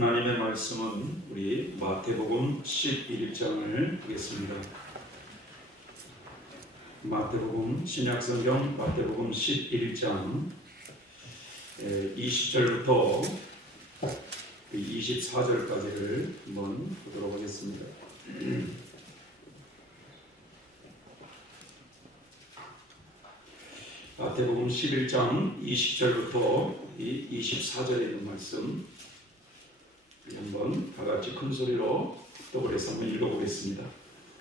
하나님의 말씀은 우리 마태복음 11장을 보겠습니다. 마태복음 신약성경 마태복음 11장 20절부터 24절까지를 한번 보도록 하겠습니다. 마태복음 11장 20절부터 24절에 있는 말씀 한번 다같이 큰 소리로 떡을해서 한번 읽어보겠습니다.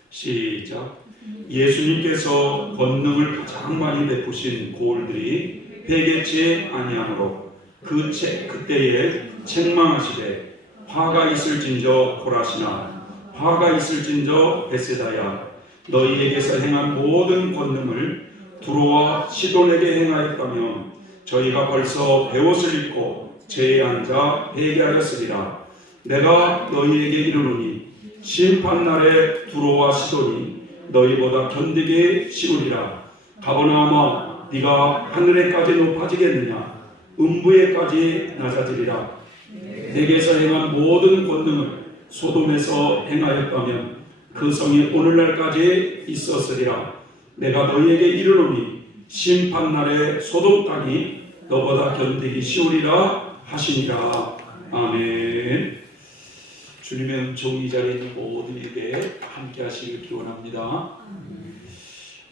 시작. 예수님께서 권능을 가장 많이 베푸신 고을들이 배개치 아니하므로 그때에 책망하시되 화가 있을진저 코라시나 화가 있을진저 베세다야 너희에게서 행한 모든 권능을 두로와 시돈에게 행하였다면 저희가 벌써 베옷을 입고 제에 앉아 회개하였으리라. 내가 너희에게 이르노니 심판날에 두로와 시돈이 너희보다 견디기 쉬우리라. 가버나움아 네가 하늘에까지 높아지겠느냐 음부에까지 낮아지리라. 내게서 행한 모든 권능을 소돔에서 행하였다면 그 성이 오늘날까지 있었으리라. 내가 너희에게 이르노니 심판날에 소돔 땅이 너보다 견디기 쉬우리라 하시니라. 아멘. 주님의 은총 이 자리에 있는 모든에게 함께 하시길 기원합니다.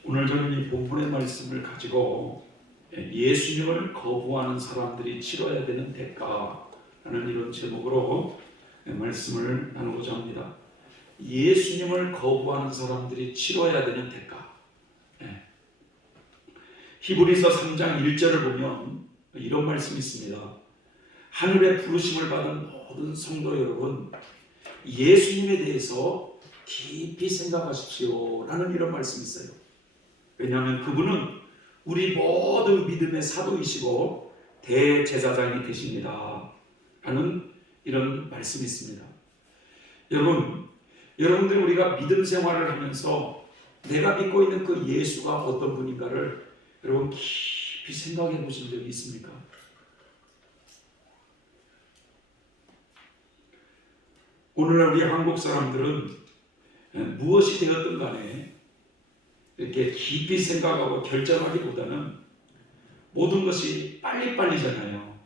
오늘 저는 이 본문의 말씀을 가지고 예수님을 거부하는 사람들이 치러야 되는 대가라는 이런 제목으로 말씀을 나누고자 합니다. 예수님을 거부하는 사람들이 치러야 되는 대가. 히브리서 3장 1절을 보면 이런 말씀이 있습니다. 하늘의 부르심을 받은 모든 성도 여러분, 예수님에 대해서 깊이 생각하십시오 라는 이런 말씀이 있어요. 왜냐하면 그분은 우리 모든 믿음의 사도이시고 대제사장이 되십니다 라는 이런 말씀이 있습니다. 여러분들 우리가 믿음 생활을 하면서 내가 믿고 있는 그 예수가 어떤 분인가를 여러분 깊이 생각해 보신 적이 있습니까? 오늘날 우리 한국 사람들은 무엇이 되었든 간에 이렇게 깊이 생각하고 결정하기보다는 모든 것이 빨리빨리잖아요.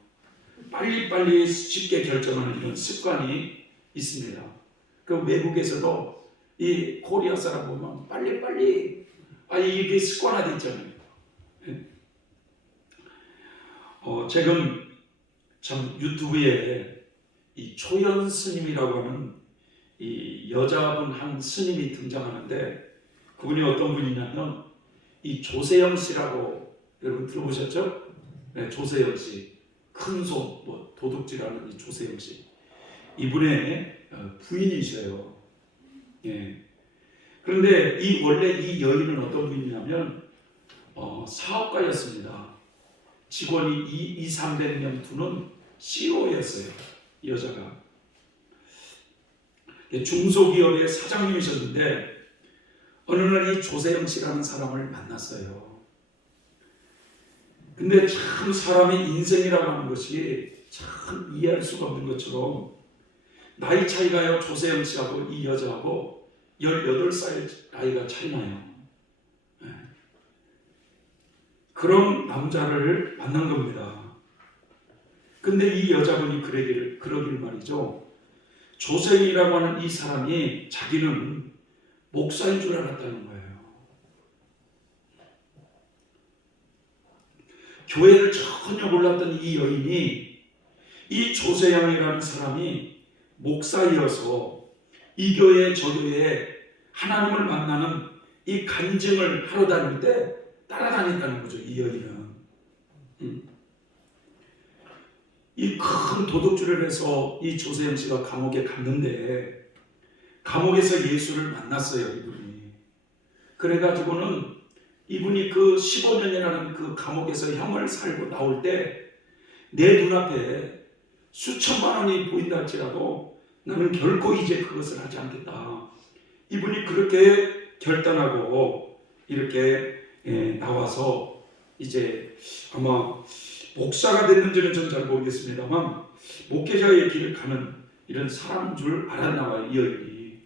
빨리빨리 쉽게 결정하는 이런 습관이 있습니다. 그 외국에서도 이 코리아 사람 보면 빨리빨리 이게 습관화되어 있잖아요. 최근 참 유튜브에 이 초연 스님이라고 하는 이 여자분 한 스님이 등장하는데 그분이 어떤 분이냐면 이 조세영 씨라고 여러분 들어보셨죠? 네, 조세영 씨, 큰손 도둑질하는 이 조세영 씨, 이분의 부인이셔요. 예. 그런데 원래 이 여인은 어떤 분이냐면 사업가였습니다. 직원이 200~300명 두는 CEO였어요. 이 여자가 중소기업의 사장님이셨는데 어느 날 이 조세영 씨라는 사람을 만났어요. 근데 참 사람의 인생이라고 하는 것이 참 이해할 수가 없는 것처럼 나이 차이가요, 조세영 씨하고 이 여자하고 18살 나이가 차이 나요. 그런 남자를 만난 겁니다. 근데 이 여자분이 그러길 말이죠. 조세영이라고 하는 이 사람이 자기는 목사인 줄 알았다는 거예요. 교회를 전혀 몰랐던 이 여인이 이 조세영이라는 사람이 목사이어서 이 교회 저 교회에 하나님을 만나는 이 간증을 하러 다닐 때 따라다녔다는 거죠. 이 여인은 이 큰 도둑질을 해서 이 조세영 씨가 감옥에 갔는데 감옥에서 예수를 만났어요. 이분이. 그래가지고는 이분이 그 15년이라는 그 감옥에서 형을 살고 나올 때 내 눈앞에 수천만 원이 보인다 할지라도 나는 결코 이제 그것을 하지 않겠다. 이분이 그렇게 결단하고 이렇게 나와서 이제 아마 목사가 됐는지는 저는 잘 모르겠습니다만 목회자의 길을 가는 이런 사람인 줄 알았나 봐요, 이 여인이.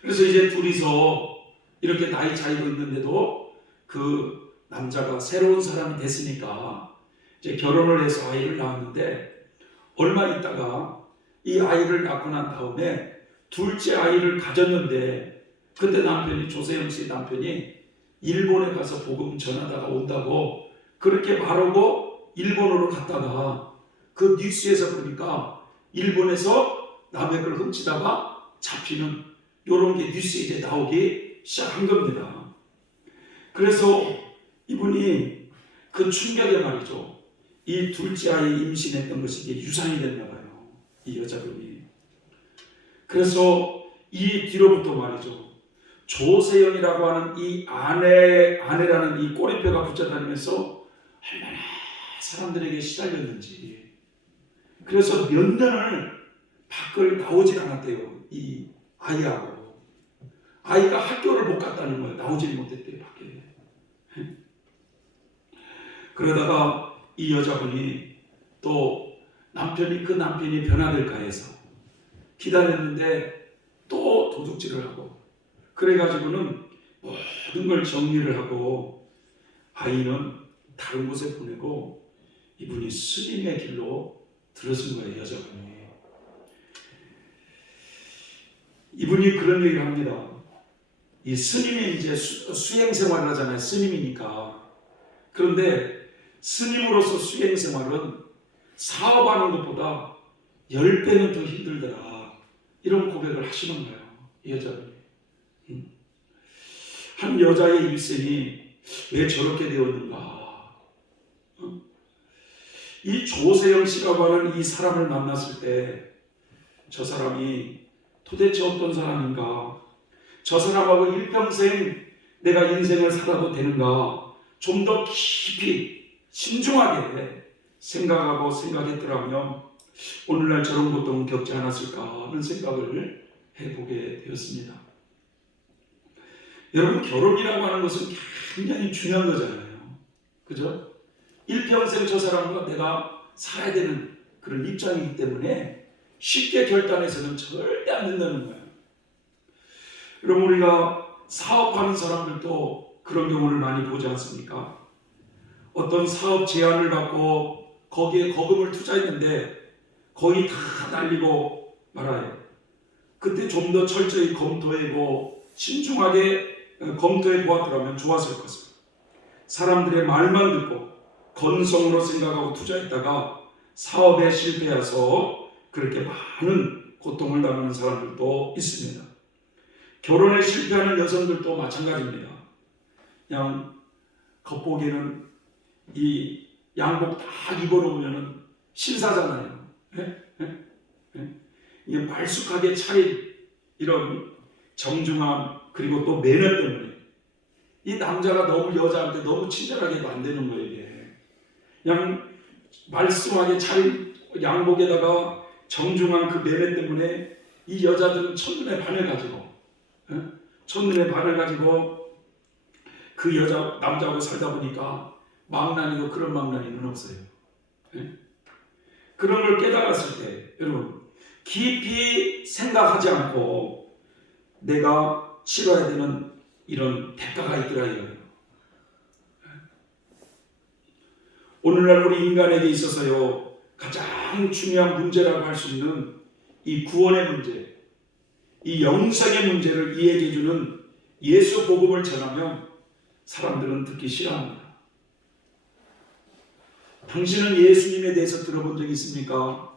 그래서 이제 둘이서 이렇게 나이 차이도 있는데도 그 남자가 새로운 사람이 됐으니까 이제 결혼을 해서 아이를 낳았는데, 얼마 있다가 이 아이를 낳고 난 다음에 둘째 아이를 가졌는데, 그때 남편이, 조세영 씨 남편이 일본에 가서 복음 전하다가 온다고 그렇게 말하고 일본으로 갔다가 그 뉴스에서 보니까 일본에서 남의 걸 훔치다가 잡히는 이런 게 뉴스에 이제 나오기 시작한 겁니다. 그래서 이분이 그 충격에 말이죠, 이 둘째 아이 임신했던 것이 이게 유산이 됐나 봐요, 이 여자분이. 그래서 이 뒤로부터 말이죠, 조세영이라고 하는 이 아내라는 이 꼬리표가 붙여다니면서 얼마나 사람들에게 시달렸는지. 그래서 몇 년을 밖을 나오질 않았대요, 이 아이하고. 아이가 학교를 못 갔다는 거예요. 나오질 못했대요, 밖에. 그러다가 이 여자분이 또 그 남편이 변화될까 해서 기다렸는데 또 도둑질을 하고, 그래가지고는 모든 걸 정리를 하고 아이는 다른 곳에 보내고 이분이 스님의 길로 들어선 거예요, 여자분이. 이분이 그런 얘기를 합니다. 이 스님이 이제 수행 생활을 하잖아요, 스님이니까. 그런데 스님으로서 수행 생활은 사업하는 것보다 10배는 더 힘들더라, 이런 고백을 하시는 거예요, 이 여자분이. 한 여자의 일생이 왜 저렇게 되었는가. 이 조세영 씨라고 하는 이 사람을 만났을 때 저 사람이 도대체 어떤 사람인가, 저 사람하고 일평생 내가 인생을 살아도 되는가, 좀 더 깊이 신중하게 생각하고 생각했더라면 오늘날 저런 고통은 겪지 않았을까 하는 생각을 해보게 되었습니다. 여러분, 결혼이라고 하는 것은 굉장히 중요한 거잖아요, 그죠? 일평생 저 사람과 내가 살아야 되는 그런 입장이기 때문에 쉽게 결단해서는 절대 안 된다는 거예요. 여러분, 우리가 사업하는 사람들도 그런 경우를 많이 보지 않습니까? 어떤 사업 제안을 받고 거기에 거금을 투자했는데 거의 다 날리고 말아요. 그때 좀 더 철저히 검토하고 신중하게 검토해 보았더라면 좋았을 것입니다. 사람들의 말만 듣고 건성으로 생각하고 투자했다가 사업에 실패해서 그렇게 많은 고통을 당하는 사람들도 있습니다. 결혼에 실패하는 여성들도 마찬가지입니다. 그냥 겉보기에는 이 양복 다 입어놓으면 신사잖아요. 이게 말쑥하게 차린 이런 정중함, 그리고 또 매너 때문에 이 남자가 너무 여자한테 너무 친절하게 안 되는 거예요. 이게 그냥 말쑥하게 차린 양복에다가 정중한 그 매너 때문에 이 여자들은 첫눈에 반해가지고 그 남자하고 살다 보니까 망나니도 그런 망나니는 없어요. 그런 걸 깨달았을 때 여러분, 깊이 생각하지 않고 내가 치러야 되는 이런 대가가 있더라 이거예요. 오늘날 우리 인간에게 있어서요, 가장 중요한 문제라고 할 수 있는 이 구원의 문제, 이 영생의 문제를 이해해 주는 예수 복음을 전하면 사람들은 듣기 싫어합니다. 당신은 예수님에 대해서 들어본 적이 있습니까?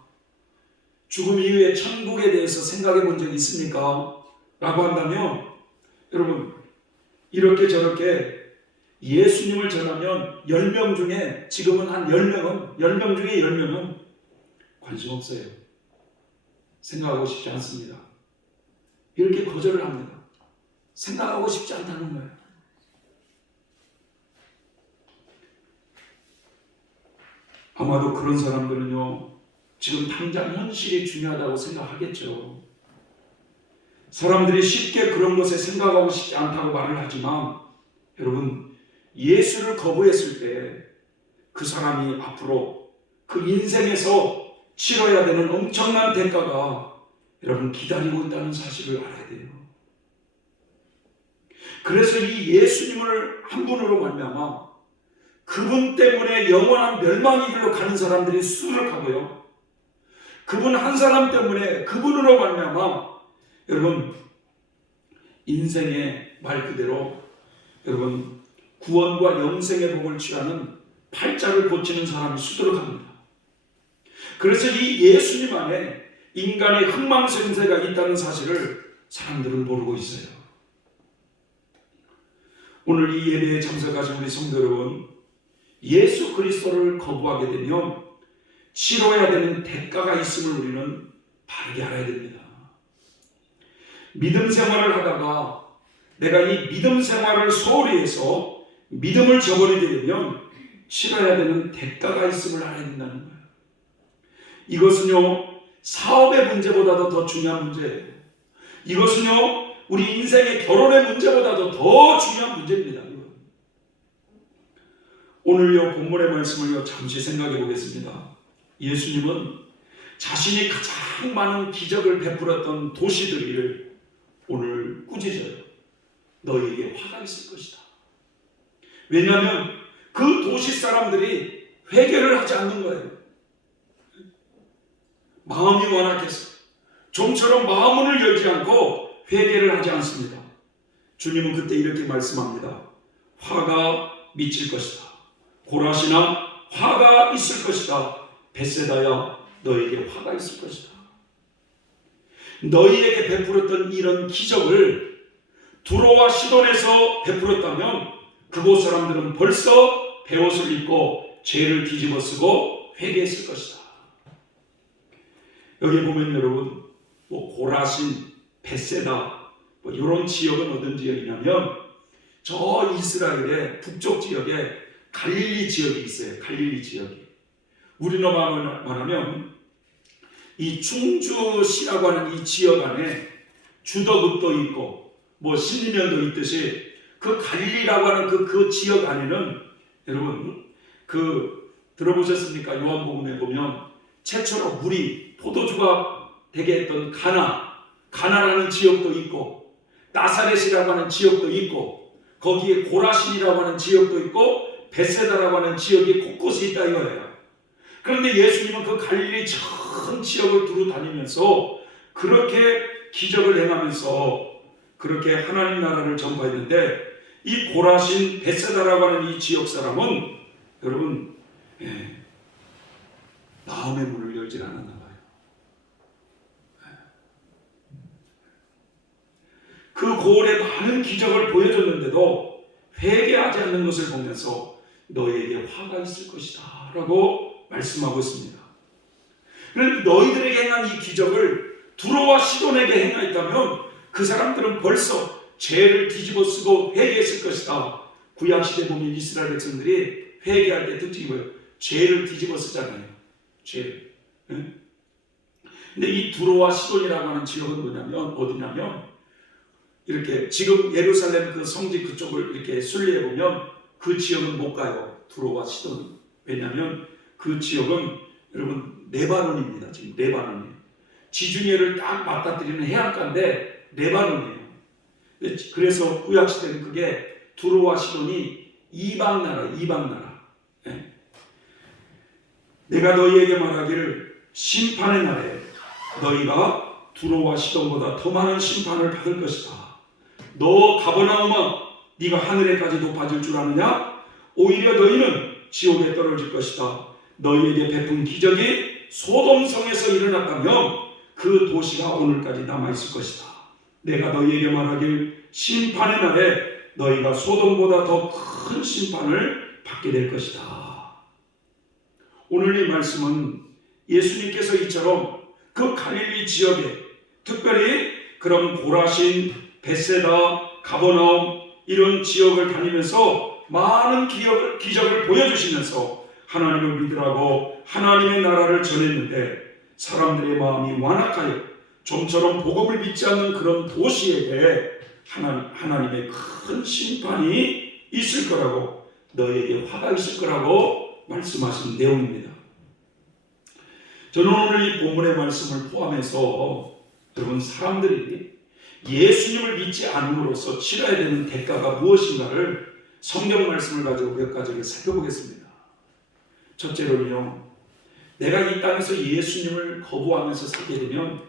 죽음 이후에 천국에 대해서 생각해 본 적이 있습니까? 라고 한다면 여러분, 이렇게 저렇게 예수님을 전하면 10명 중에 지금은 한 10명 중에 10명은 관심 없어요. 생각하고 싶지 않습니다. 이렇게 거절을 합니다. 생각하고 싶지 않다는 거예요. 아마도 그런 사람들은요, 지금 당장 현실이 중요하다고 생각하겠죠. 사람들이 쉽게 그런 것에 생각하고 싶지 않다고 말을 하지만 여러분, 예수를 거부했을 때 그 사람이 앞으로 그 인생에서 치러야 되는 엄청난 대가가 여러분 기다리고 있다는 사실을 알아야 돼요. 그래서 이 예수님을 한 분으로 말미암아 그분 때문에 영원한 멸망의 길로 가는 사람들이 수두룩하고요. 그분 한 사람 때문에 그분으로 말미암아 여러분 인생의 말 그대로 여러분 구원과 영생의 복을 취하는 팔자를 고치는 사람이 수두룩합니다. 그래서 이 예수님 안에 인간의 흥망생쇠가 있다는 사실을 사람들은 모르고 있어요. 오늘 이 예배에 참석하신 우리 성도 여러분, 예수 그리스도를 거부하게 되면 치러야 되는 대가가 있음을 우리는 바르게 알아야 됩니다. 믿음 생활을 하다가 내가 이 믿음 생활을 소홀히 해서 믿음을 저버리게 되면 치러야 되는 대가가 있음을 알아야 된다는 거예요. 이것은요, 사업의 문제보다도 더 중요한 문제예요. 이것은요, 우리 인생의 결혼의 문제보다도 더 중요한 문제입니다. 오늘요, 본문의 말씀을요, 잠시 생각해 보겠습니다. 예수님은 자신이 가장 많은 기적을 베풀었던 도시들을 오늘 꾸짖어요. 너희에게 화가 있을 것이다. 왜냐하면 그 도시 사람들이 회개를 하지 않는 거예요. 마음이 완악해서 좀처럼 마음문을 열지 않고 회개를 하지 않습니다. 주님은 그때 이렇게 말씀합니다. 화가 미칠 것이다. 고라시나 화가 있을 것이다. 벳세다야 너에게 화가 있을 것이다. 너희에게 베풀었던 이런 기적을 두로와 시돈에서 베풀었다면 그곳 사람들은 벌써 베옷을 입고 죄를 뒤집어 쓰고 회개했을 것이다. 여기 보면 여러분 고라신, 벳세다 이런 지역은 어떤 지역이냐면 저 이스라엘의 북쪽 지역에 갈릴리 지역이 있어요. 갈릴리 지역이. 우리로 말하면 이 충주시라고 하는 이 지역 안에 주덕읍도 있고 신리면도 있듯이 그 갈릴리라고 하는 그 지역 안에는 여러분 들어보셨습니까? 요한복음에 보면 최초로 물이 포도주가 되게 했던 가나라는 지역도 있고 나사렛이라고 하는 지역도 있고 거기에 고라신이라고 하는 지역도 있고 벳세다라고 하는 지역이 곳곳에 있다 이거예요. 그런데 예수님은 그 갈릴리 전 지역을 두루 다니면서 그렇게 기적을 행하면서 그렇게 하나님 나라를 전파했는데 이 고라신 벳세다라고 하는 이 지역 사람은 여러분 마음의 문을 열지 않았나 봐요. 그 고을에 많은 기적을 보여줬는데도 회개하지 않는 것을 보면서 너희에게 화가 있을 것이다 라고 말씀하고 있습니다. 그런데 너희들에게 행한 이 기적을 두로와 시돈에게 행하였다면 그 사람들은 벌써 죄를 뒤집어 쓰고 회개했을 것이다. 구약시대 보면 이스라엘 백성들이 회개할 때 특징이 뭐예요? 죄를 뒤집어 쓰잖아요. 죄를. 근데 이 두로와 시돈이라고 하는 지역은 뭐냐면 어디냐면 이렇게 지금 예루살렘 그 성지 그쪽을 이렇게 순리해 보면 그 지역은 못 가요. 두로와 시돈은. 왜냐하면 그 지역은 여러분 레바논입니다. 지금 레바논이에요. 지중해를 딱 맞닥뜨리는 해안가인데 레바논이에요. 그래서 구약시대는 그게 두로와 시돈이 이방 나라. 예. 내가 너희에게 말하기를 심판의 날에 너희가 두로와 시돈보다 더 많은 심판을 받을 것이다. 너 가버나움아 네가 하늘에까지 높아질 줄 아느냐? 오히려 너희는 지옥에 떨어질 것이다. 너희에게 베푼 기적이 소돔성에서 일어났다면 그 도시가 오늘까지 남아있을 것이다. 내가 너희에게 말하길 심판의 날에 너희가 소돔보다 더 큰 심판을 받게 될 것이다. 오늘 이 말씀은 예수님께서 이처럼 그 갈릴리 지역에 특별히 그런 고라신, 벳세다, 가버나움 이런 지역을 다니면서 많은 기적을 보여주시면서 하나님을 믿으라고 하나님의 나라를 전했는데 사람들의 마음이 완악하여 좀처럼 복음을 믿지 않는 그런 도시에게 하나님의 큰 심판이 있을 거라고 너희에게 화가 있을 거라고 말씀하신 내용입니다. 저는 오늘 이 본문의 말씀을 포함해서 여러분 사람들이 예수님을 믿지 않음으로써 치러야 되는 대가가 무엇인가를 성경 말씀을 가지고 몇 가지를 살펴보겠습니다. 첫째로는요, 내가 이 땅에서 예수님을 거부하면서 살게 되면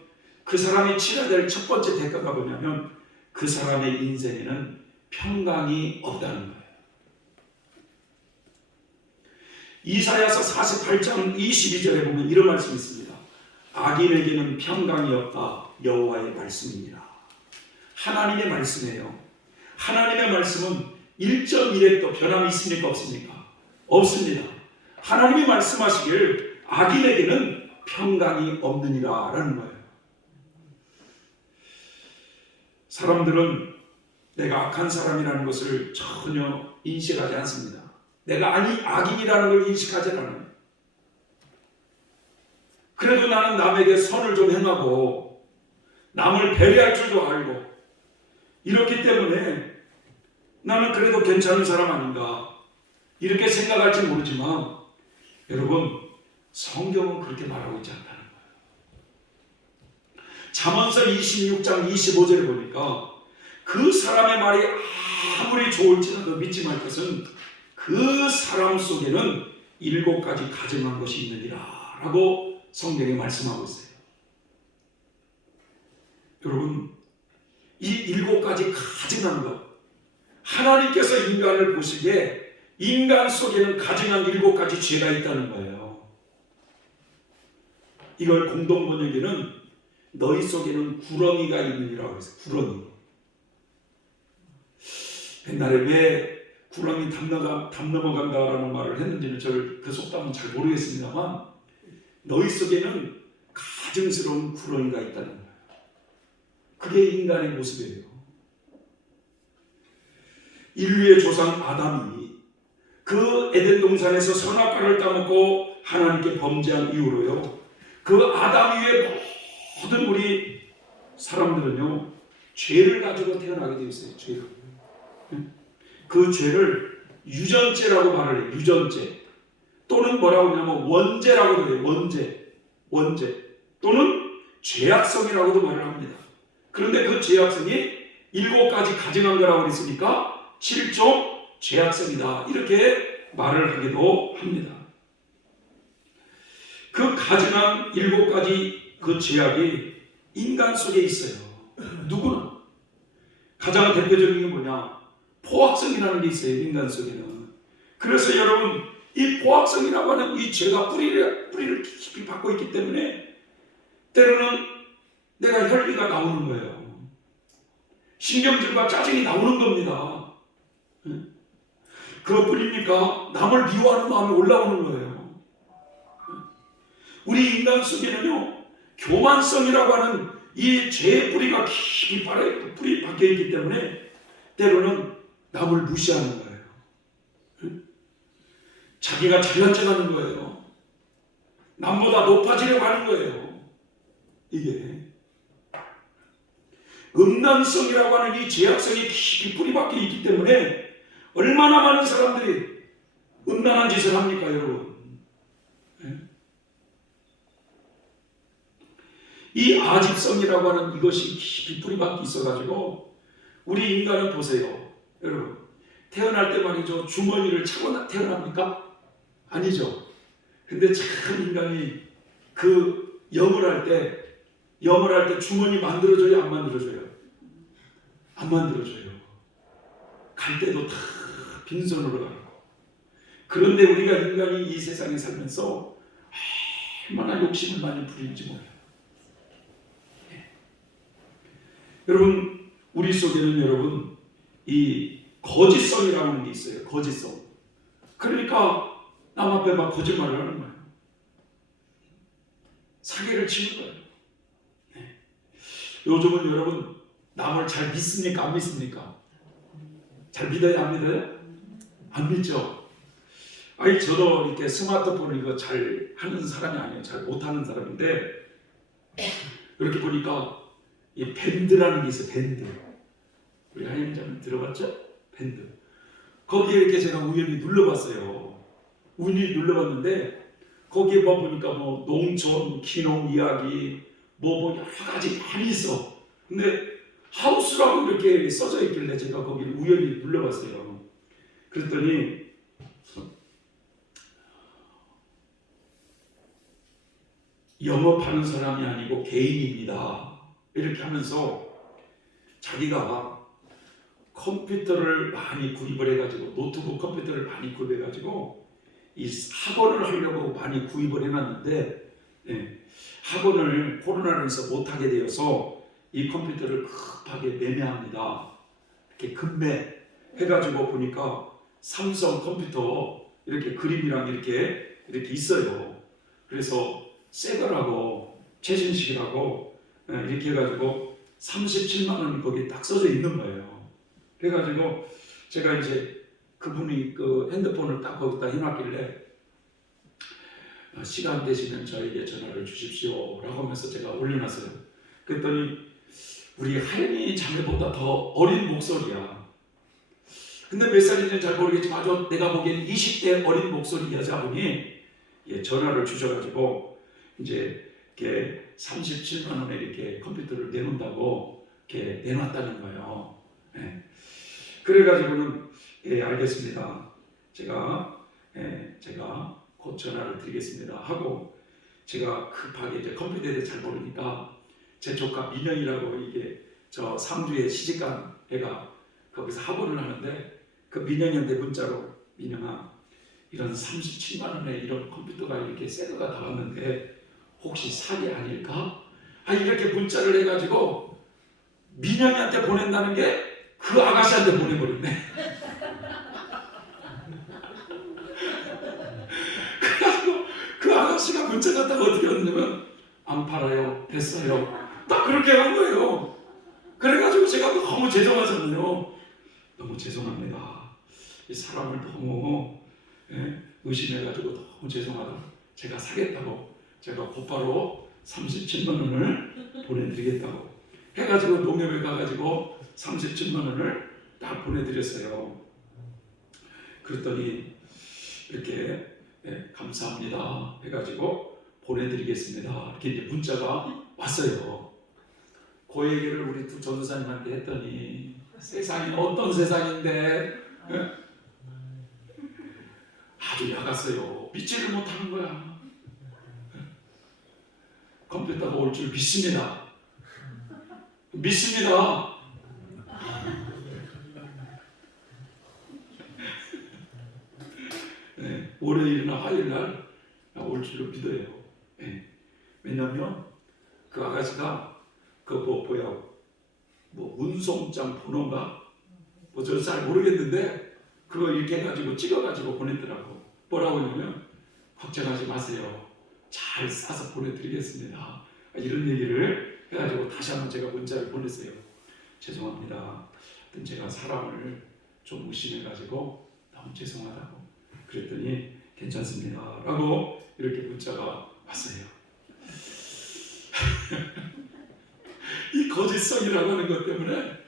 그 사람이 치러야 될 첫 번째 대가가 뭐냐면 그 사람의 인생에는 평강이 없다는 거예요. 이사야서 48장 22절에 보면 이런 말씀이 있습니다. 악인에게는 평강이 없다. 여호와의 말씀이니라. 하나님의 말씀이에요. 하나님의 말씀은 1.1획도 변함이 있습니까? 없습니까? 없습니다. 하나님이 말씀하시길 악인에게는 평강이 없느니라 라는 거예요. 사람들은 내가 악한 사람이라는 것을 전혀 인식하지 않습니다. 내가 악인이라는 걸 인식하지 않아요. 그래도 나는 남에게 선을 좀 행하고 남을 배려할 줄도 알고 이렇기 때문에 나는 그래도 괜찮은 사람 아닌가 이렇게 생각할지 모르지만 여러분 성경은 그렇게 말하고 있지 않다는 거예요. 잠언서 26장 25절에 보니까 그 사람의 말이 아무리 좋을지라도 믿지 말 것은 그 사람 속에는 7가지 가증한 것이 있느니라 라고 성경에 말씀하고 있어요. 여러분 이 7가지 가증한 것, 하나님께서 인간을 보시기에 인간 속에는 가증한 7가지 죄가 있다는 거예요. 이걸 공동번역에는 너희 속에는 구렁이가 있느니라고 했어요. 구렁이. 옛날에 왜 구렁이 담 넘어간다라는 말을 했는지는 저를 그 속담은 잘 모르겠습니다만 너희 속에는 가증스러운 구렁이가 있다는 거예요. 그게 인간의 모습이에요. 인류의 조상 아담이 그 에덴 동산에서 선악과를 따먹고 하나님께 범죄한 이후로요, 그 아담 위에 모든 우리 사람들은요 죄를 가지고 태어나게 되어 있어요. 죄를. 그 죄를 유전죄라고 말을 해요. 유전죄 또는 뭐라고 하냐면 원죄라고도 해요. 원죄 또는 죄악성이라고도 말을 합니다. 그런데 그 죄악성이 7가지 가증한 거라고 그랬으니까 7종 죄악성이다 이렇게 말을 하기도 합니다. 그 가증한 7가지 그 죄악이 인간 속에 있어요. 누구나. 가장 대표적인 게 뭐냐? 포악성이라는 게 있어요. 인간 속에는. 그래서 여러분 이 포악성이라고 하는 이 죄가 뿌리를 깊이 받고 있기 때문에 때로는 내가 혈기가 나오는 거예요. 신경질과 짜증이 나오는 겁니다. 그것뿐입니까? 남을 미워하는 마음이 올라오는 거예요. 우리 인간 속에는요 교만성이라고 하는 이 죄의 뿌리가 깊이 박혀있기 때문에 때로는 남을 무시하는 거예요. 자기가 잘난 척하는 거예요. 남보다 높아지려고 하는 거예요. 이게 음란성이라고 하는 이 죄악성이 깊이 뿌리박혀 있기 때문에 얼마나 많은 사람들이 음란한 짓을 합니까, 여러분? 이 아집성이라고 하는 이것이 깊이 뿌리박혀 있어가지고 우리 인간은 보세요, 여러분. 태어날 때 말이죠, 주머니를 차고 태어납니까? 아니죠. 근데 참 인간이 그 영을 할 때 주머니 만들어줘요, 안 만들어줘요? 안 만들어줘요. 갈 때도 다 빈손으로 가고. 그런데 우리가 인간이 이 세상에 살면서 얼마나 욕심을 많이 부리는지 몰라요. 여러분, 우리 속에는 여러분 이 거짓성이라고 하는 게 있어요. 거짓성. 그러니까 남 앞에 막 거짓말을 하는 거예요. 사기를 치는 거예요. 요즘은 여러분 남을 잘 믿습니까? 안 믿습니까? 잘 믿어요? 안 믿어요? 안 믿죠? 아니 저도 이렇게 스마트폰을 이거 잘 하는 사람이 아니에요. 잘 못하는 사람인데 이렇게 보니까 이 밴드라는 게 있어요. 밴드. 우리 하임자님 들어봤죠? 밴드. 거기에 이렇게 제가 우연히 눌러봤어요. 우연히 눌러봤는데 거기에 뭐 보니까 뭐 농촌, 기농 이야기, 뭐 여러 가지 많이 있어. 근데 하우스라고 이렇게 써져 있길래 제가 거기를 우연히 눌러봤어요. 그랬더니 영업하는 사람이 아니고 개인입니다. 이렇게 하면서 자기가 컴퓨터를 많이 구입을 해가지고, 노트북 컴퓨터를 많이 구입해가지고 이 학원을 하려고 많이 구입을 해놨는데, 학원을 코로나로 인해서 못하게 되어서 이 컴퓨터를 급하게 매매합니다. 이렇게 급매해가지고 보니까 삼성 컴퓨터 이렇게 그림이랑 이렇게 있어요. 그래서 새 거라고, 최신식이라고 이렇게 해가지고 37만 원이 거기에 딱 써져 있는 거예요. 그래가지고 제가 이제 그분이 그 핸드폰을 딱 거기다 해놨길래 시간 되시면 저에게 전화를 주십시오 라고 하면서 제가 올려놨어요. 그랬더니 우리 할머니 자매보다 더 어린 목소리야. 근데 몇 살인지는 잘 모르겠지만 아주 내가 보기엔 20대 어린 목소리 여자분이 전화를 주셔가지고 이제 이렇게 37만 원에 이렇게 컴퓨터를 내놓는다고 이렇게 내놨다는 거예요. 그래가지고는 알겠습니다. 제가 곧 전화를 드리겠습니다 하고, 제가 급하게 이제 컴퓨터에 대해 잘 모르니까 제 조카 민영이라고, 이게 저 상주에 시집간 애가 거기서 학원을 하는데, 그 민영이한테 문자로, 민영아 이런 37만 원에 이런 컴퓨터가 이렇게 새 거가 나왔는데 혹시 사기 아닐까? 이렇게 문자를 해가지고 민영이한테 보낸다는 게 그 아가씨한테 보내버렸네. 그래가지고 그 아가씨가 문자 갖다가 어떻게 왔냐면 안 팔아요, 됐어요, 딱 그렇게 한 거예요. 그래가지고 제가 너무 죄송하잖아요. 너무 죄송합니다. 이 사람을 너무 의심해가지고 너무 죄송하다. 제가 사겠다고, 제가 곧바로 37만 원을 보내드리겠다고 해가지고 농협에 가가지고 37만 원을 딱 보내드렸어요. 그랬더니 이렇게 감사합니다 해가지고 보내드리겠습니다 이렇게 이제 문자가 왔어요. 그 얘기를 우리 두 전도사님한테 했더니 세상이 어떤 세상인데 아주 야갔어요. 믿지를 못하는 거야. 컴퓨터가 올 줄 믿습니다. 믿습니다. 월요일이나 화요일날 올 줄로 믿어요. 왜냐면 그 아가씨가 뭐 운송장 번호인가 뭐 저 잘 모르겠는데 그거 이렇게 해가지고 찍어가지고 보냈더라고. 뭐라고 하냐면 걱정하지 마세요, 잘 싸서 보내드리겠습니다 이런 얘기를 해가지고 다시 한번 제가 문자를 보냈어요. 죄송합니다. 하여튼 제가 사람을 좀 의심해가지고 너무 죄송하다고. 그랬더니 괜찮습니다 라고 이렇게 문자가 왔어요. 이 거짓성이라고 하는 것 때문에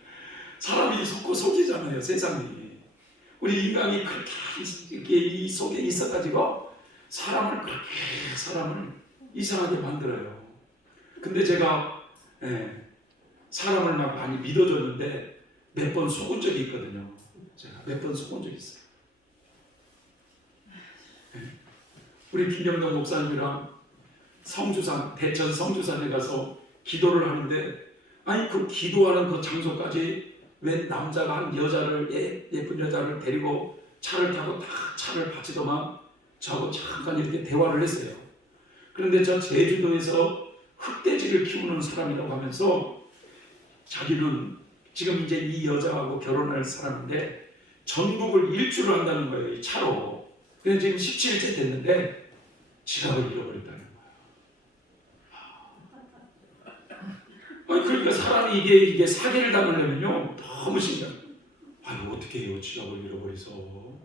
사람이 속고 속이잖아요. 세상이. 우리 인간이 그렇게 이렇게 이 속에 있어가지고 사람을 이상하게 만들어요. 근데 제가 사람을 막 많이 믿어줬는데 몇 번 속은 적이 있거든요. 제가 몇 번 속은 적이 있어요. 우리 김경동 목사님이랑 성주산, 대천 성주산에 가서 기도를 하는데, 그 기도하는 그 장소까지 웬 남자가 한 여자를, 예쁜 여자를 데리고 차를 타고 다 차를 바치더만 저하고 잠깐 이렇게 대화를 했어요. 그런데 저 제주도에서 흑돼지를 키우는 사람이라고 하면서 자기는 지금 이제 이 여자하고 결혼할 사람인데 전국을 일주를 한다는 거예요, 이 차로. 그래서 지금 17일째 됐는데 지갑을 잃어버렸다는 거예요. 그러니까 사람이 이게 사기를 당하려면요 너무 신기해요. 어떻게 해요, 지갑을 잃어버려서.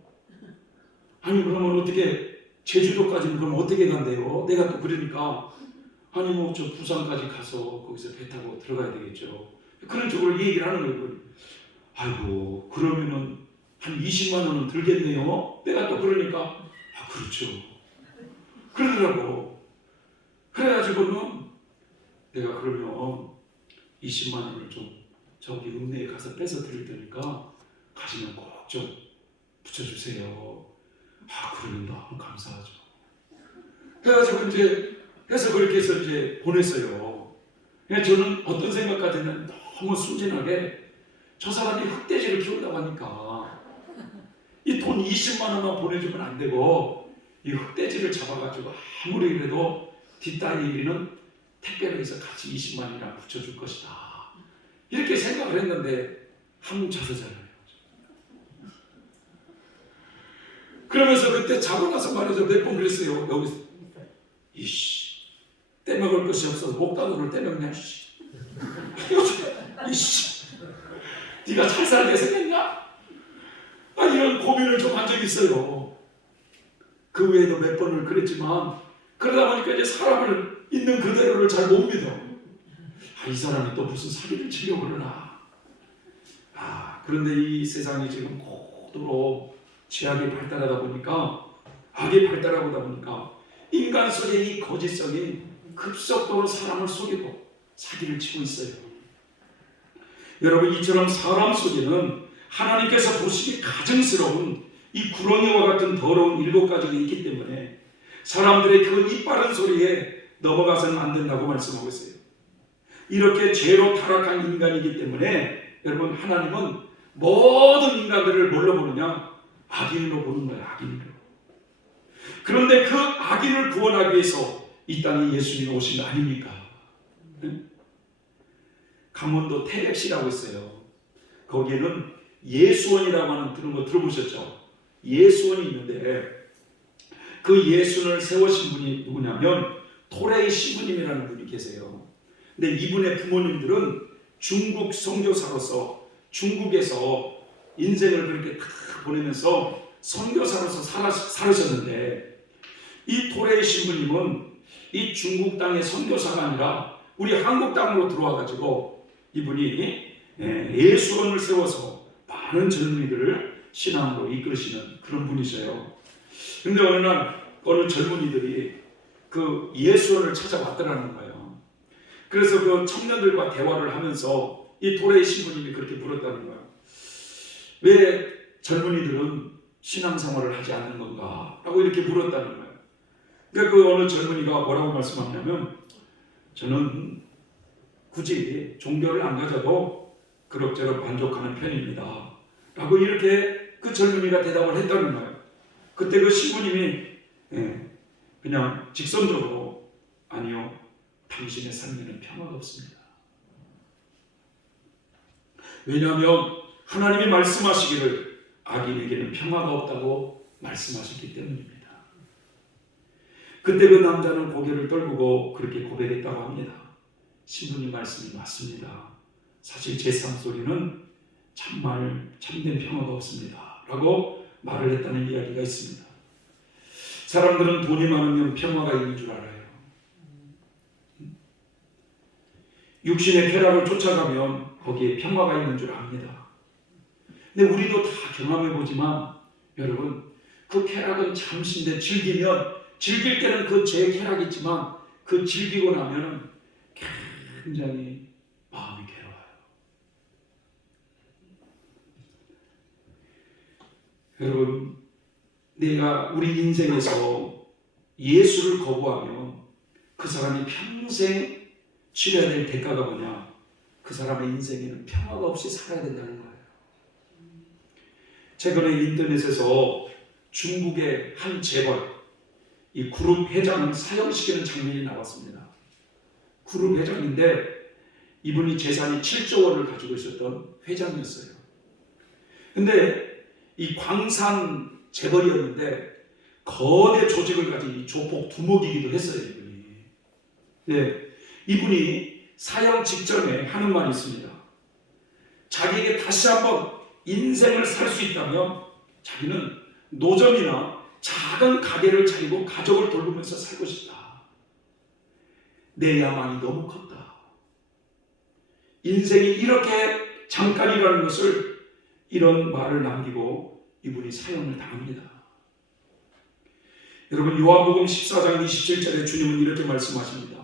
그러면 어떻게 제주도까지는 그럼 어떻게 간대요? 내가 또 그러니까 뭐 저 부산까지 가서 거기서 배 타고 들어가야 되겠죠. 그런 쪽으로 얘기를 하는 거예요. 그러면은 한 20만 원은 들겠네요. 내가 또 그러니까 그렇죠. 그러더라고. 그래가지고는 내가 그러면 20만 원을 좀 저기 읍내에 가서 뺏어 드릴 테니까 가시면 꼭 좀 붙여주세요. 그러면 너무 감사하죠. 그래가지고 이제 해서 그렇게 해서 이제 보냈어요. 저는 어떤 생각까지 했냐면 너무 순진하게 저 사람이 흑돼지를 키운다고 하니까 이 돈 20만 원만 보내주면 안 되고 이 흑돼지를 잡아가지고 아무리 그래도 뒷다리는 택배로 해서 같이 20만 원이랑 붙여줄 것이다. 이렇게 생각을 했는데 한국 자서잖아요. 그러면서 그때 자고 나서 말이죠. 몇 번 그랬어요. 여기서 이씨 떼먹을 것이 없어서 목단으로 떼먹냐 이씨 네가 잘 살게 생겼냐? 이런 고민을 좀 한 적이 있어요. 그 외에도 몇 번을 그랬지만 그러다 보니까 이제 사람을 있는 그대로를 잘 못 믿어. 이 사람이 또 무슨 사기를 치려고 그러나. 그런데 이 세상이 지금 고도로 죄악이 발달하다 보니까 악이 발달하다 보니까 인간 속의 이 거짓성이 급속도로 사람을 속이고 사기를 치고 있어요. 여러분, 이처럼 사람 속에는 하나님께서 보시기 가증스러운 이 구렁이와 같은 더러운 7가지가 있기 때문에 사람들의 그 이빠른 소리에 넘어가서는 안 된다고 말씀하고 있어요. 이렇게 죄로 타락한 인간이기 때문에 여러분, 하나님은 모든 인간들을 뭘로 보느냐? 악인으로 보는 거예요. 악인으로. 그런데 그 악인을 구원하기 위해서 이 땅에 예수님이 오신 거 아닙니까? 강원도 태백시라고 있어요. 거기에는 예수원이라고 하는 그런 거 들어보셨죠? 예수원이 있는데 그 예수를 세우신 분이 누구냐면 토레이 시부님이라는 분이 계세요. 근데 이분의 부모님들은 중국 선교사로서 중국에서 인생을 그렇게 다 보내면서 선교사로서 살으셨는데 이 토레이 신부님은 이 중국 땅의 선교사가 아니라 우리 한국 땅으로 들어와 가지고 이분이 예수원을 세워서 많은 젊은이들을 신앙으로 이끄시는 그런 분이세요. 그런데 어느 날 어느 젊은이들이 그 예수원을 찾아왔더라는 거예요. 그래서 그 청년들과 대화를 하면서 이 토레이 신부님이 그렇게 물었다는 거예요. 왜 젊은이들은 신앙생활을 하지 않는 건가? 라고 이렇게 물었다는 거예요. 그러니까 그 어느 젊은이가 뭐라고 말씀하냐면 저는 굳이 종교를 안 가져도 그럭저럭 만족하는 편입니다. 라고 이렇게 그 젊은이가 대답을 했다는 거예요. 그때 그 신부님이 그냥 직선적으로 아니요, 당신의 삶에는 평화가 없습니다. 왜냐하면 하나님이 말씀하시기를 악인에게는 평화가 없다고 말씀하셨기 때문입니다. 그때 그 남자는 고개를 떨구고 그렇게 고백했다고 합니다. 신부님 말씀이 맞습니다. 사실 제 삶 속에는 정말 참된 평화가 없습니다. 라고 말을 했다는 이야기가 있습니다. 사람들은 돈이 많으면 평화가 있는 줄 알아요. 육신의 쾌락을 쫓아가면 거기에 평화가 있는 줄 압니다. 근데 우리도 다 경험해보지만 여러분, 그 쾌락은 잠시인데 즐길 때는 그 제 쾌락이 있지만 그 즐기고 나면 굉장히 마음이 괴로워요. 여러분, 내가 우리 인생에서 예수를 거부하면 그 사람이 평생 치러야 될 대가가 뭐냐? 그 사람의 인생에는 평화가 없이 살아야 된다는 거예요. 최근에 인터넷에서 중국의 한 재벌, 이 그룹 회장을 사형시키는 장면이 나왔습니다. 그룹 회장인데 이분이 재산이 7조 원을 가지고 있었던 회장이었어요. 근데 이 광산 재벌이었는데 거대 조직을 가진 조폭 두목이기도 했어요. 이분이 사형 직전에 하는 말이 있습니다. 자기에게 다시 한번 인생을 살 수 있다면 자기는 노점이나 작은 가게를 차리고 가족을 돌보면서 살고 싶다. 내 야망이 너무 컸다. 인생이 이렇게 잠깐이라는 것을 이런 말을 남기고 이분이 사형을 당합니다. 여러분, 요한복음 14장 27절에 주님은 이렇게 말씀하십니다.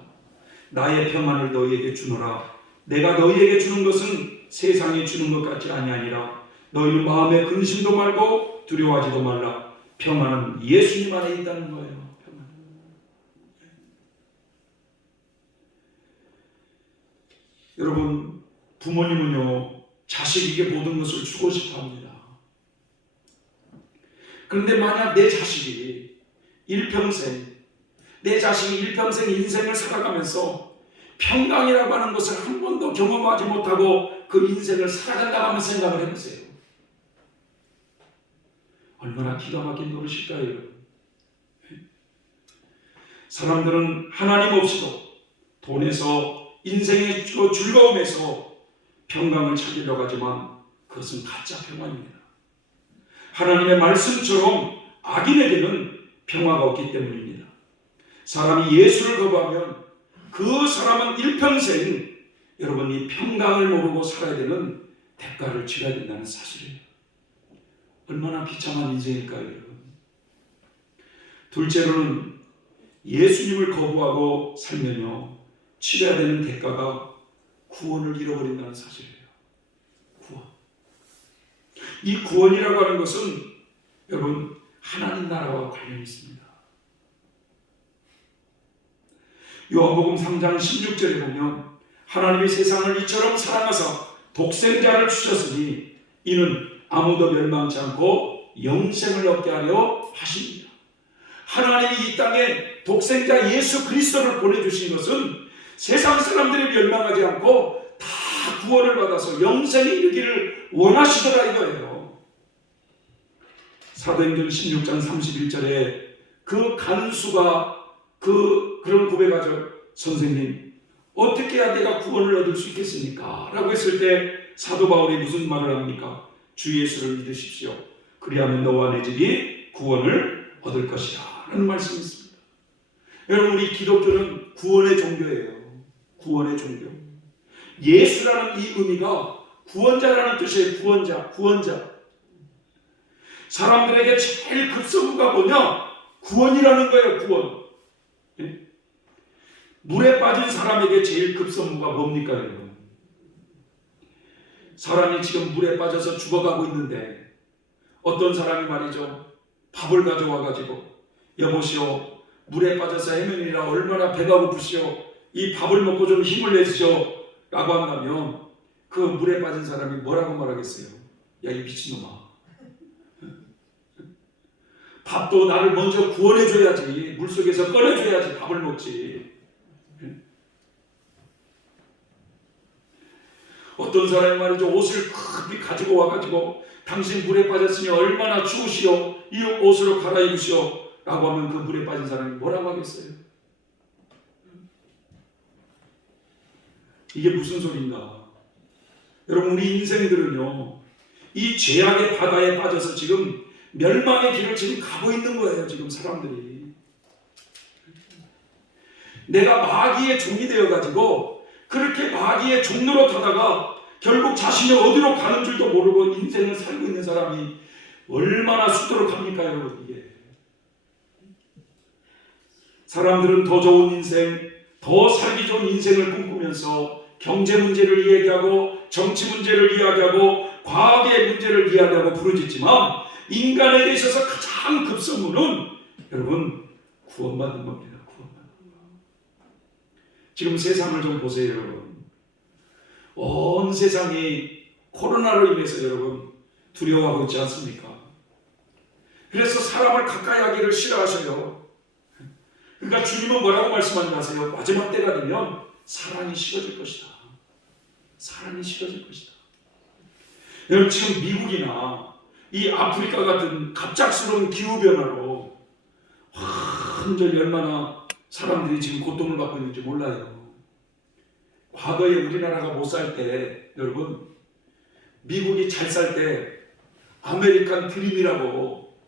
나의 평안을 너희에게 주노라. 내가 너희에게 주는 것은 세상이 주는 것 같지 아니하니라. 너희는 마음에 근심도 말고 두려워하지도 말라. 평안은 예수님 안에 있다는 거예요. 평안. 여러분, 부모님은요, 자식에게 모든 것을 주고 싶어 합니다. 그런데 만약 내 자식이 일평생 인생을 살아가면서 평강이라고 하는 것을 한 번도 경험하지 못하고 그 인생을 살아간다고 하면 생각을 해보세요. 얼마나 기가 막힌 노릇일까요, 여러분? 사람들은 하나님 없이도 돈에서 인생의 즐거움에서 평강을 찾으려고 하지만 그것은 가짜 평안입니다. 하나님의 말씀처럼 악인에게는 평화가 없기 때문입니다. 사람이 예수를 거부하면 그 사람은 일평생 여러분이 평강을 모르고 살아야 되는 대가를 치러야 된다는 사실이에요. 얼마나 비참한 인생일까요, 여러분? 둘째로는 예수님을 거부하고 살면요, 치러야 되는 대가가 구원을 잃어버린다는 사실이에요. 구원. 이 구원이라고 하는 것은 여러분, 하나님 나라와 관련이 있습니다. 요한복음 3장 16절에 보면 하나님이 세상을 이처럼 사랑하사 독생자를 주셨으니 이는 아무도 멸망치 않고 영생을 얻게 하려 하십니다. 하나님이 이 땅에 독생자 예수 그리스도를 보내주신 것은 세상 사람들이 멸망하지 않고 다 구원을 받아서 영생에 이르기를 원하시더라 이거예요. 사도행전 16장 31절에 그 간수가 그런 고백하죠. 선생님, 어떻게 해야 내가 구원을 얻을 수 있겠습니까? 라고 했을 때 사도 바울이 무슨 말을 합니까? 주 예수를 믿으십시오. 그리하면 너와 내 집이 구원을 얻을 것이라 라는 말씀이 있습니다. 여러분, 우리 기독교는 구원의 종교예요. 구원의 종교. 예수라는 이 의미가 구원자라는 뜻이에요. 구원자. 사람들에게 제일 급선무가 뭐냐? 구원이라는 거예요. 구원. 물에 빠진 사람에게 제일 급선무가 뭡니까, 여러분? 사람이 지금 물에 빠져서 죽어가고 있는데 어떤 사람이 말이죠, 밥을 가져와 가지고 여보시오, 물에 빠져서 헤매니라 얼마나 배가 고프시오, 이 밥을 먹고 좀 힘을 내시오 라고 한다면 그 물에 빠진 사람이 뭐라고 말하겠어요? 야, 이 미친놈아, 밥도 나를 먼저 구원해줘야지, 물속에서 꺼내줘야지 밥을 먹지. 어떤 사람이 말이죠, 옷을 급히 가지고 와가지고 당신 물에 빠졌으니 얼마나 추우시오, 이 옷으로 갈아입으시오 라고 하면 그 물에 빠진 사람이 뭐라고 하겠어요? 이게 무슨 소린가? 여러분, 우리 인생들은요, 이 죄악의 바다에 빠져서 지금 멸망의 길을 지금 가고 있는 거예요. 지금 사람들이 내가 마귀의 종이 되어가지고 그렇게 마귀의 종로로 타다가 결국 자신이 어디로 가는 줄도 모르고 인생을 살고 있는 사람이 얼마나 수두룩합니까, 여러분? 이게 사람들은 더 좋은 인생, 더 살기 좋은 인생을 꿈꾸면서 경제 문제를 이야기하고 정치 문제를 이야기하고 과학의 문제를 이야기하고 부르짖지만 인간에게 있어서 가장 급선무는 여러분 구원받는 겁니다. 구원받는 거. 지금 세상을 좀 보세요, 여러분. 온 세상이 코로나로 인해서 여러분 두려워하고 있지 않습니까? 그래서 사람을 가까이 하기를 싫어하셔요. 그러니까 주님은 뭐라고 말씀하지 마세요? 마지막 때가 되면 사랑이 식어질 것이다. 사랑이 식어질 것이다. 여러분, 지금 미국이나 이 아프리카 같은 갑작스러운 기후변화로 완전히 얼마나 사람들이 지금 고통을 받고 있는지 몰라요. 과거에 우리나라가 못 살 때, 여러분, 미국이 잘 살 때 아메리칸 드림이라고,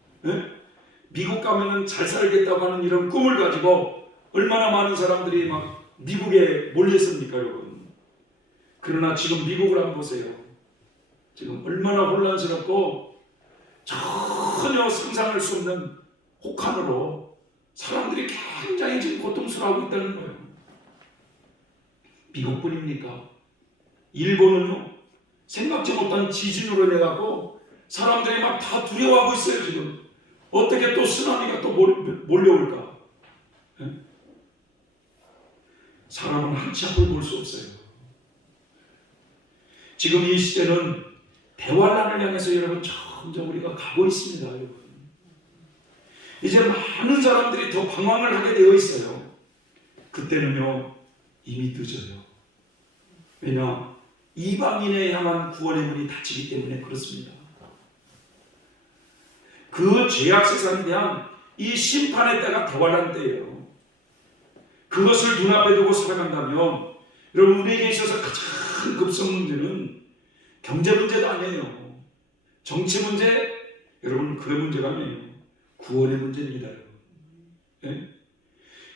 미국 가면은 잘 살겠다고 하는 이런 꿈을 가지고 얼마나 많은 사람들이 막 미국에 몰렸습니까, 여러분? 그러나 지금 미국을 한번 보세요. 지금 얼마나 혼란스럽고 전혀 상상할 수 없는 혹한으로 사람들이 굉장히 지금 고통스러워하고 있다는 거예요. 미국뿐입니까? 일본은요, 생각지 못한 지진으로 인해갖고 사람들이 막 다 두려워하고 있어요. 지금 어떻게 또 쓰나미가 또 몰려올까? 네? 사람은 한치 앞을 볼 수 없어요. 지금 이 시대는 대환란을 향해서 여러분 점점 우리가 가고 있습니다. 여러분, 이제 많은 사람들이 더 방황을 하게 되어 있어요. 그때는요 이미 늦어요. 왜냐? 이방인에 향한 구원의 문이 닫히기 때문에 그렇습니다. 그 죄악 세상에 대한 이 심판의 때가 대환란 때예요. 그것을 눈앞에 두고 살아간다면 여러분, 우리에게 있어서 가장 급성 문제는 경제 문제도 아니에요. 정치 문제, 여러분 그의 문제가 아니에요. 구원의 문제입니다. 여러분. 네?